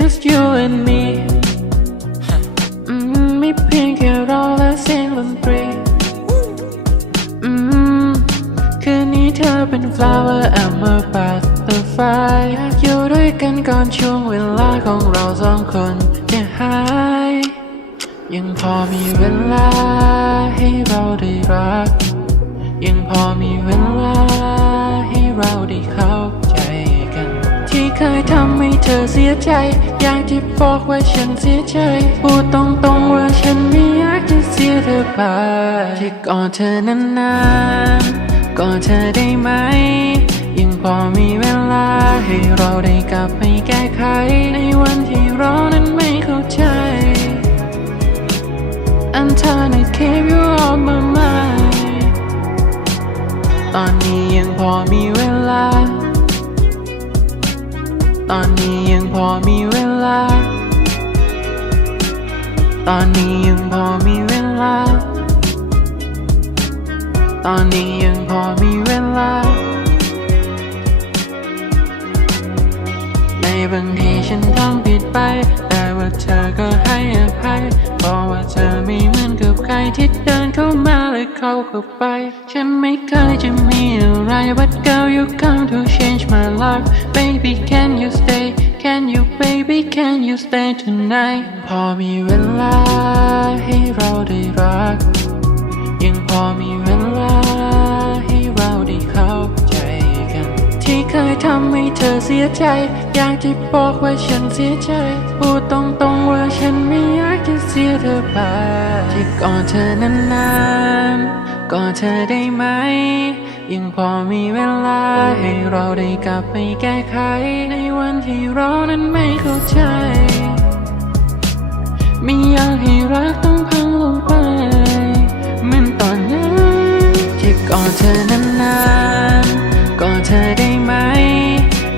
just you and me อืมไม่เพียงแค่เราและเสียงดนตรีคืนนี้เธอเป็น flower I'm a butterfly อยากอยู่ด้วยกันก่อนช่วงเวลาของเราสองคนจะหาย ยังพอมีเวลาให้เราได้รัก ยังพอมีเวลา เธอเสียใจ อย่ากจะบอกว่าฉันเสียใจพูดตรงๆว่าฉันไม่อยากจะเสียเธอไปที่กอดเธอนานๆกอดเธอได้ไหม ยังพอมีเวลา ให้เราได้กลับไปแก้ไข ในวันที่เรานั้นไม่เข้าใจ I'm trying to keep you on my mind ตอนนี้ยังพอมีเวลา ตอนนี้ยังพอมีเวลา ตอนนี้ยังพอมีเวลา ตอนนี้ยังพอมีเวลา ในบางทีฉันทำผิดไป แต่ว่าเธอก็ให้อภัยเพราะว่าเธอไม่เหมือนกับใครที่เดินเข้ามาและเข้าเข้าไป ฉันไม่เคยจะมีอะไร but girl you come to change my life baby can baby can you stay tonight พอมีเวลาให้เราได้รัก ยังพอมีเวลาให้เราได้เข้าใจกัน ที่เคยทำให้เธอเสียใจ อยากจะบอกว่าฉันเสียใจ พูดตรงๆว่าฉันไม่อยากจะเสียเธอไป ที่ก่อนเธอนานๆก่อนเธอได้ไหม ยังพอมีเวลาให้เราได้กลับไปแก้ไข ในวันที่เรานั้นไม่เข้าใจ ไม่อยากให้รักต้องพังลงไปเหมือนตอนนั้นที่กอดเธอนานกอดเธอได้ไหม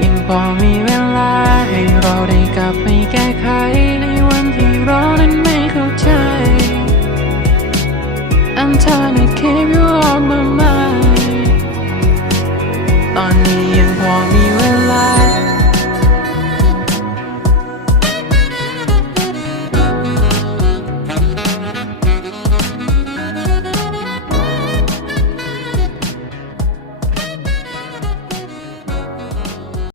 ยังพอมีเวลาให้เราได้กลับไปแก้ไข ในวันที่เรานั้นไม่เข้าใจ I'm trying to keep you I need